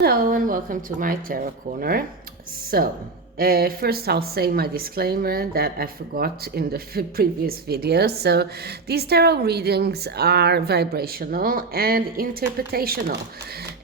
Hello and welcome to my tarot corner. First I'll say my disclaimer that I forgot in the previous video. So these tarot readings are vibrational and interpretational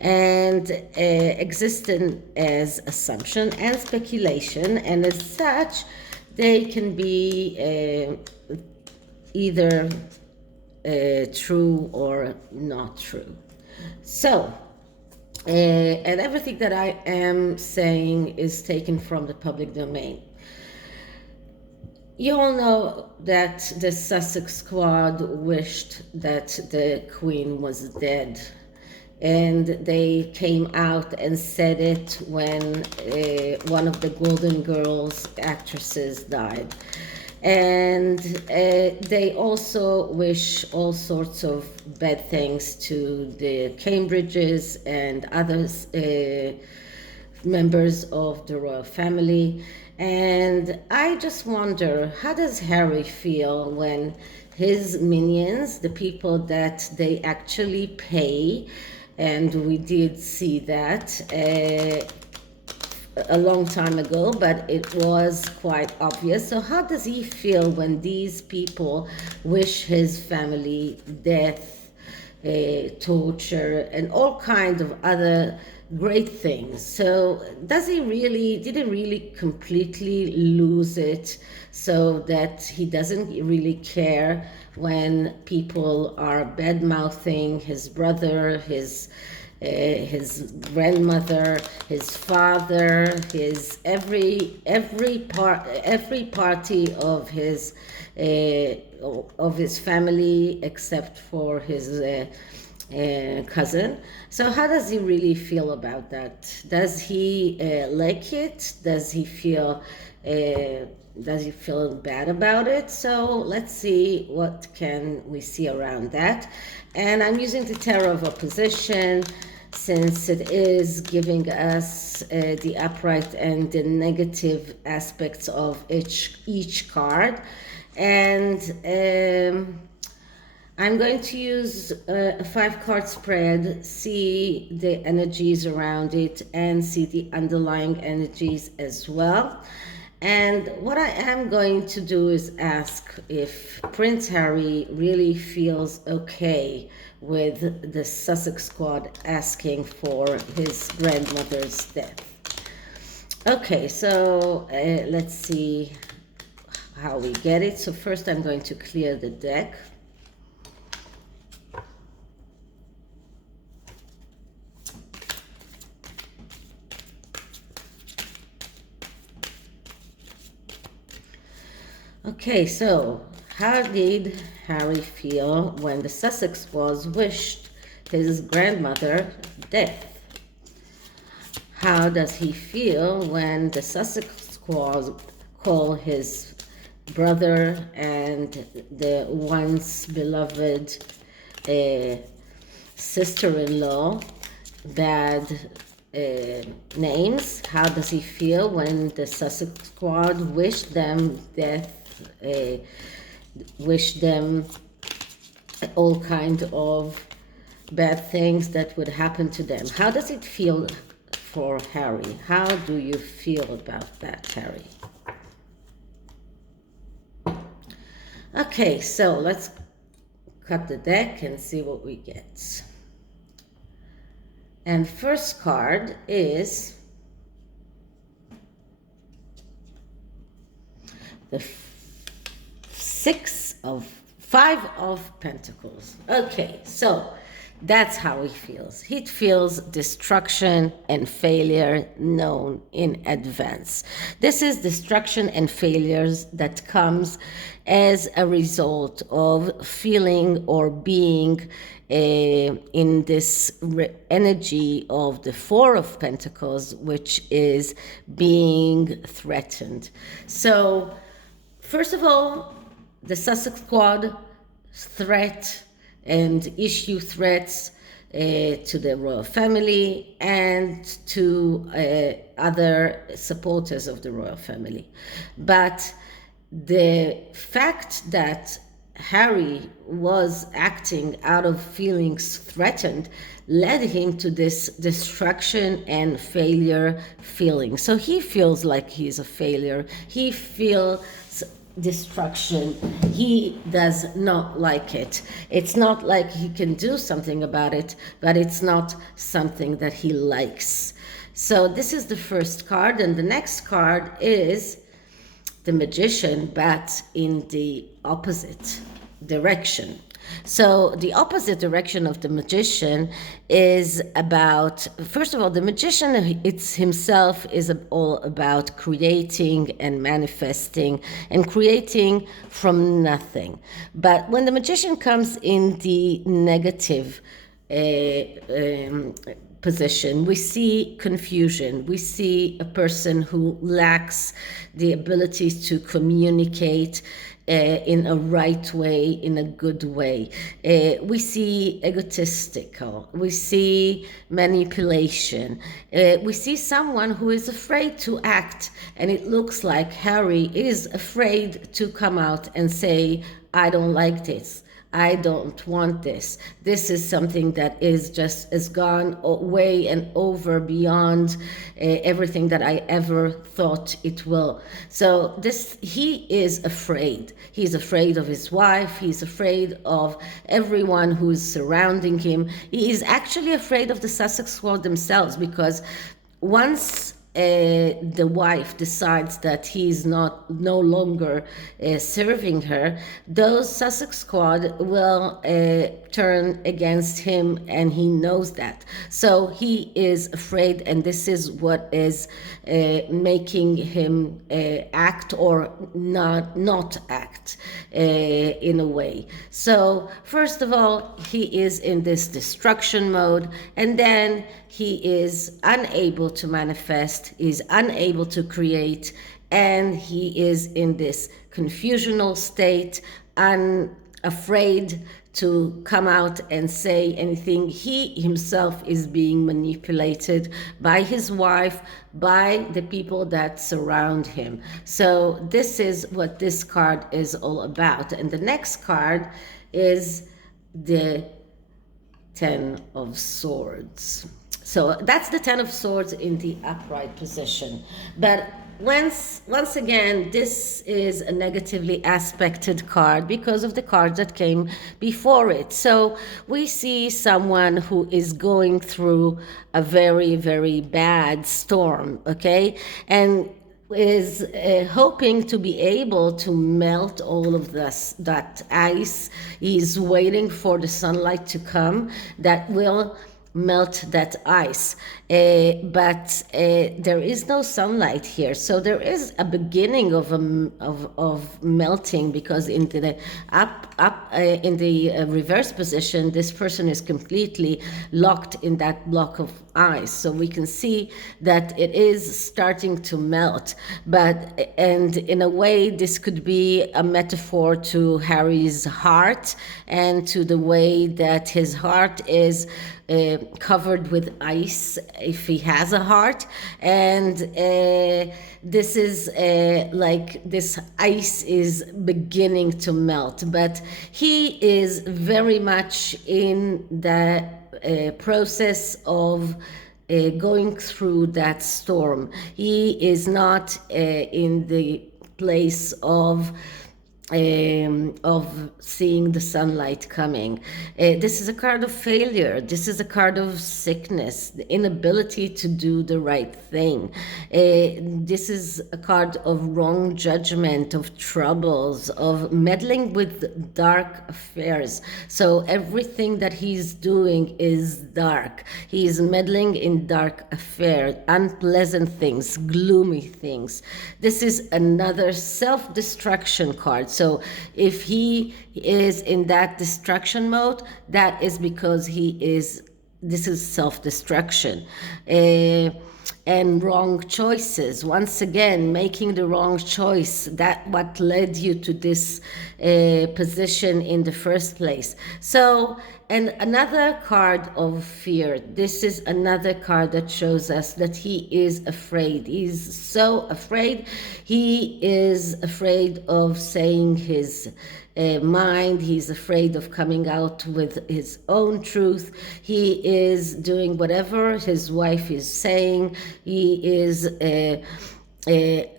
and existent as assumption and speculation, and as such they can be either true or not true. And everything that I am saying is taken from the public domain. You all know that the Sussex squad wished that the Queen was dead. And they came out and said it when one of the Golden Girls actresses died. And they also wish all sorts of bad things to the Cambridges and other members of the royal family. And I just wonder, how does Harry feel when his minions, the people that they actually pay, and we did see that a long time ago, but it was quite obvious. So how does he feel when these people wish his family death, torture, and all kinds of other great things? So did he really completely lose it, so that he doesn't really care when people are bad-mouthing his brother, his grandmother, his father, his every party of his family except for his cousin? So how does he really feel about that? Does he like it? Does he feel bad about it? So let's see what can we see around that. And I'm using the Tarot of Opposition, since it is giving us the upright and the negative aspects of each card. And I'm going to use a 5-card spread, see the energies around it, and see the underlying energies as well. And what I am going to do is ask if Prince Harry really feels okay with the Sussex squad asking for his grandmother's death. Okay, so let's see how we get it. So first I'm going to clear the deck. Okay, so how did Harry feel when the Sussex squad wished his grandmother death? How does he feel when the Sussex squad call his brother and the once beloved sister-in-law bad names? How does he feel when the Sussex squad wished them death? Wish them all kind of bad things that would happen to them. How does it feel for Harry? How do you feel about that, Harry? Okay, so let's cut the deck and see what we get. And first card is the Five of Pentacles. Okay, so that's how he feels. He feels destruction and failure known in advance. This is destruction and failures that comes as a result of feeling or being in this energy of the Four of Pentacles, which is being threatened. So first of all, the Sussex squad threat and issue threats to the royal family and to other supporters of the royal family. But the fact that Harry was acting out of feelings threatened led him to this destruction and failure feeling. So he feels like he's a failure. He feels destruction. He does not like it. It's not like he can do something about it, but it's not something that he likes. So this is the first card, and the next card is the Magician, but in the opposite direction. So the opposite direction of the Magician is about, first of all, the Magician it's himself is all about creating and manifesting and creating from nothing. But when the Magician comes in the negative position, we see confusion. We see a person who lacks the ability to communicate in a right way, in a good way. We see egotistical. We see manipulation. We see someone who is afraid to act. And it looks like Harry is afraid to come out and say, I don't like this. I don't want this. This is something that has gone way and over beyond everything that I ever thought it will. So he is afraid. He's afraid of his wife. He's afraid of everyone who is surrounding him. He is actually afraid of the Sussex squad themselves, because once the wife decides that he's no longer serving her, those Sussex squad will turn against him, and he knows that. So he is afraid, and this is what is making him act or not act in a way. So first of all, he is in this destruction mode, and then he is unable to manifest, is unable to create, and he is in this confusional state, afraid to come out and say anything. He himself is being manipulated by his wife, by the people that surround him. So this is what this card is all about. And the next card is the Ten of Swords. So that's the Ten of Swords in the upright position. But once again, this is a negatively aspected card because of the cards that came before it. So we see someone who is going through a very, very bad storm, okay? And is hoping to be able to melt all of that ice. He's waiting for the sunlight to come that will melt that ice, but there is no sunlight here. So there is a beginning of melting, because in the in the reverse position, this person is completely locked in that block of ice. So we can see that it is starting to melt. And in a way, this could be a metaphor to Harry's heart and to the way that his heart is covered with ice, if he has a heart. And this is like this ice is beginning to melt, but he is very much in the process of going through that storm. He is not in the place of seeing the sunlight coming. This is a card of failure. This is a card of sickness, the inability to do the right thing. This is a card of wrong judgment, of troubles, of meddling with dark affairs. So everything that he's doing is dark. He is meddling in dark affairs, unpleasant things, gloomy things. This is another self-destruction card. So if he is in that destruction mode, that is because this is self-destruction. and wrong choices. Once again, making the wrong choice, that what led you to this position in the first place. So, and another card of fear. This is another card that shows us that he is afraid. He's so afraid. He is afraid of saying his mind. He's afraid of coming out with his own truth. He is doing whatever his wife is saying. He is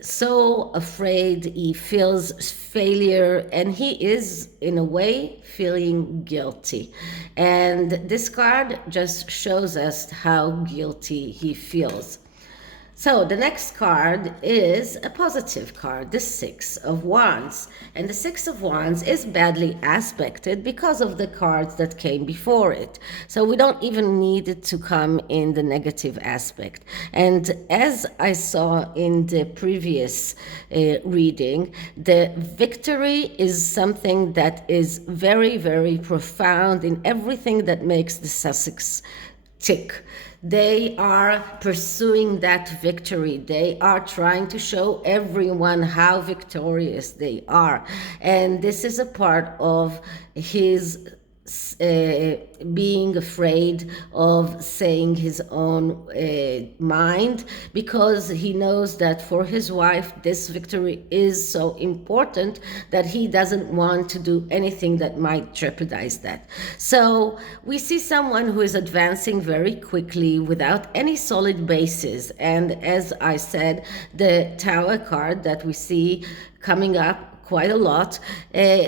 so afraid. He feels failure, and he is, in a way, feeling guilty. And this card just shows us how guilty he feels. So the next card is a positive card, the Six of Wands. And the Six of Wands is badly aspected because of the cards that came before it. So we don't even need it to come in the negative aspect. And as I saw in the previous reading, the victory is something that is very, very profound in everything that makes the Sussex tick. They are pursuing that victory. They are trying to show everyone how victorious they are. And this is a part of his being afraid of saying his own mind, because he knows that for his wife this victory is so important that he doesn't want to do anything that might jeopardize that. So we see someone who is advancing very quickly without any solid basis. And as I said, the Tower card that we see coming up quite a lot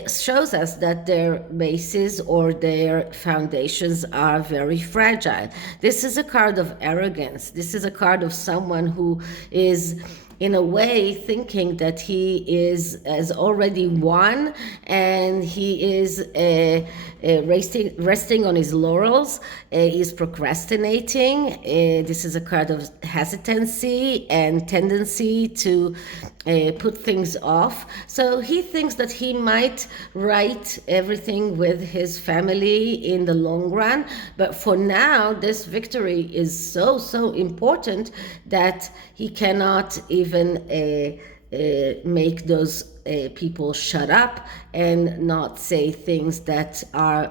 shows us that their bases or their foundations are very fragile. This is a card of arrogance. This is a card of someone who is, in a way, thinking that he has already won, and he is resting on his laurels. He's procrastinating. This is a card of hesitancy and tendency to put things off. So he thinks that he might right everything with his family in the long run, but for now this victory is so important that he cannot even make those people shut up and not say things that are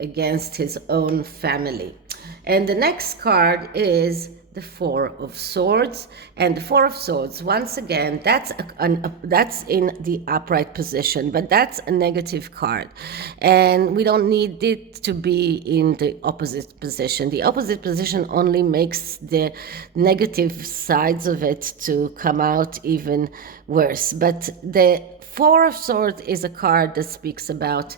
against his own family. And the next card is the Four of Swords. And the Four of Swords, once again, that's in the upright position, but that's a negative card. And we don't need it to be in the opposite position. The opposite position only makes the negative sides of it to come out even worse. But the Four of Swords is a card that speaks about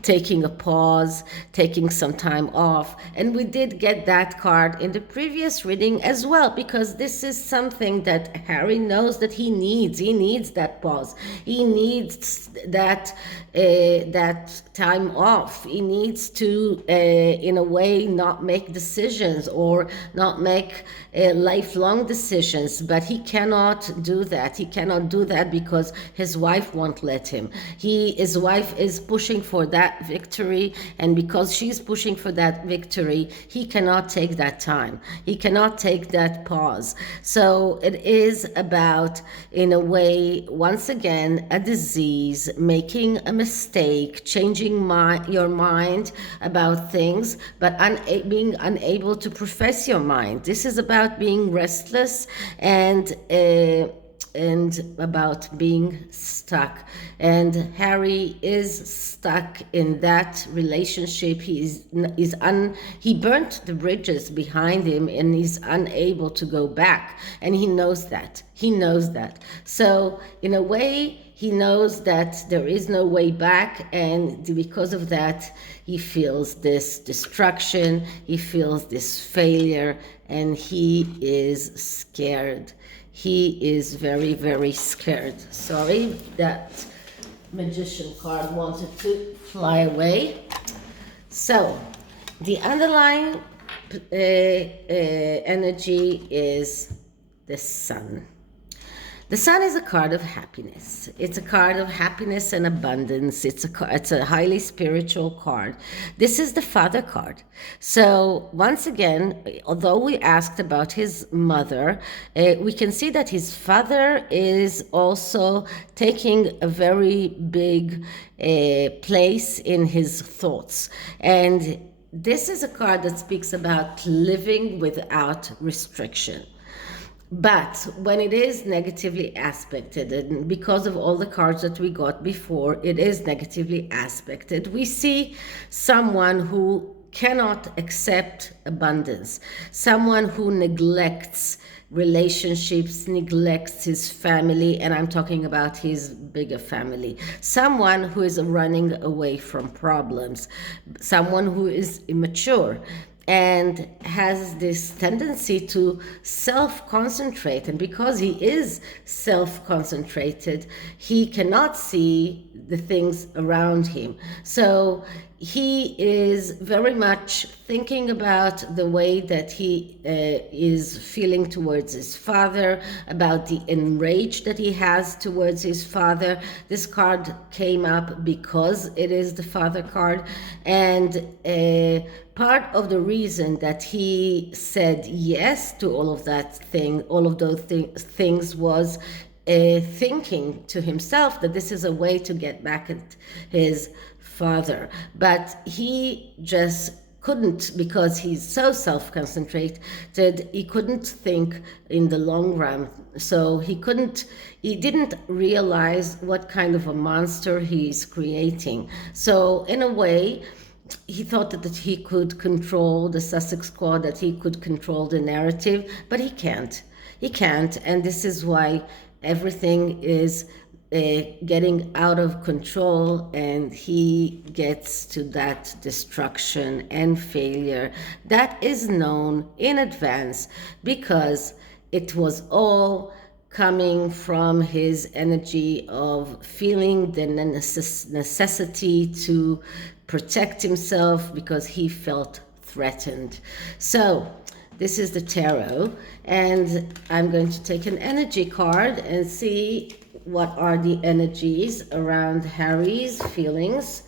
taking a pause, taking some time off. And we did get that card in the previous reading as well, because this is something that Harry knows that he needs. He needs that pause. He needs that time off. He needs to, in a way, not make decisions or not make lifelong decisions. But he cannot do that. He cannot do that because his wife won't let him. His wife is pushing for that victory, and because she's pushing for that victory, he cannot take that time. He cannot take that pause. So it is about, in a way, once again, a disease, making a mistake, changing your mind about things, but being unable to profess your mind. This is about being restless and about being stuck. And Harry is stuck in that relationship. He burnt the bridges behind him, and he's unable to go back. And he knows that. So in a way, he knows that there is no way back, and because of that, he feels this destruction, he feels this failure, and he is scared. He is very, very scared. Sorry, that Magician card wanted to fly away. So, the underlying energy is the Sun. The Sun is a card of happiness. It's a card of happiness and abundance. It's a highly spiritual card. This is the Father card. So once again, although we asked about his mother, we can see that his father is also taking a very big place in his thoughts. And this is a card that speaks about living without restriction. But when it is negatively aspected, and because of all the cards that we got before, it is negatively aspected, we see someone who cannot accept abundance, someone who neglects relationships, neglects his family, and I'm talking about his bigger family, someone who is running away from problems, someone who is immature and has this tendency to self-concentrate. And because he is self-concentrated, he cannot see the things around him. So he is very much thinking about the way that he is feeling towards his father, about the enrage that he has towards his father. This card came up because it is the Father card, and part of the reason that he said yes to all of those things was thinking to himself that this is a way to get back at his father. But he just couldn't, because he's so self-concentrated, he couldn't think in the long run. So he didn't realize what kind of a monster he's creating. So in a way, he thought that he could control the Sussex squad, that he could control the narrative, but he can't. He can't, and this is why everything is getting out of control, and he gets to that destruction and failure that is known in advance, because it was all coming from his energy of feeling the necessity to protect himself because he felt threatened. So this is the tarot, and I'm going to take an energy card and see what are the energies around Harry's feelings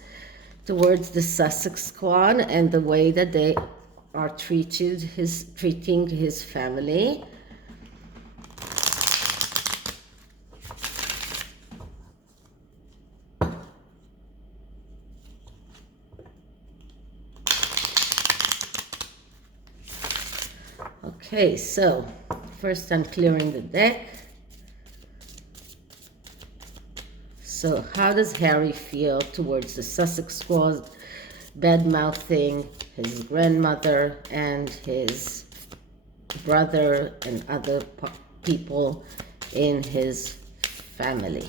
towards the Sussex squad and the way that they are treating his family. Okay, so first I'm clearing the deck. So how does Harry feel towards the Sussex squad, bad-mouthing his grandmother and his brother and other people in his family?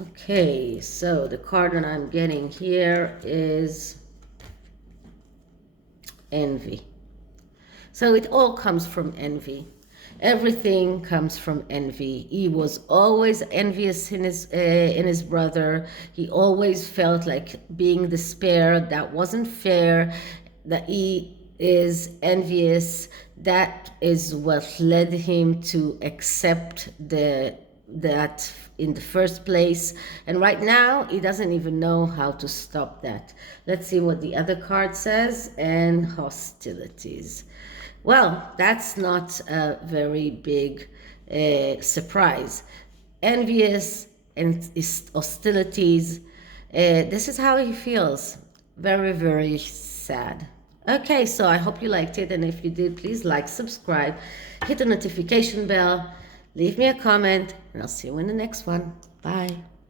Okay, so the card that I'm getting here is envy. So it all comes from envy. Everything comes from envy. He was always envious in his brother. He always felt like being the spare, that wasn't fair, that he is envious. That is what led him to accept that in the first place, and right now he doesn't even know how to stop that. Let's see what the other card says. And hostilities. Well, that's not a very big surprise. Envious and hostilities. This is how he feels. Very, very sad. Okay, so I hope you liked it, and if you did, please like, subscribe, hit the notification bell, leave me a comment, and I'll see you in the next one. Bye.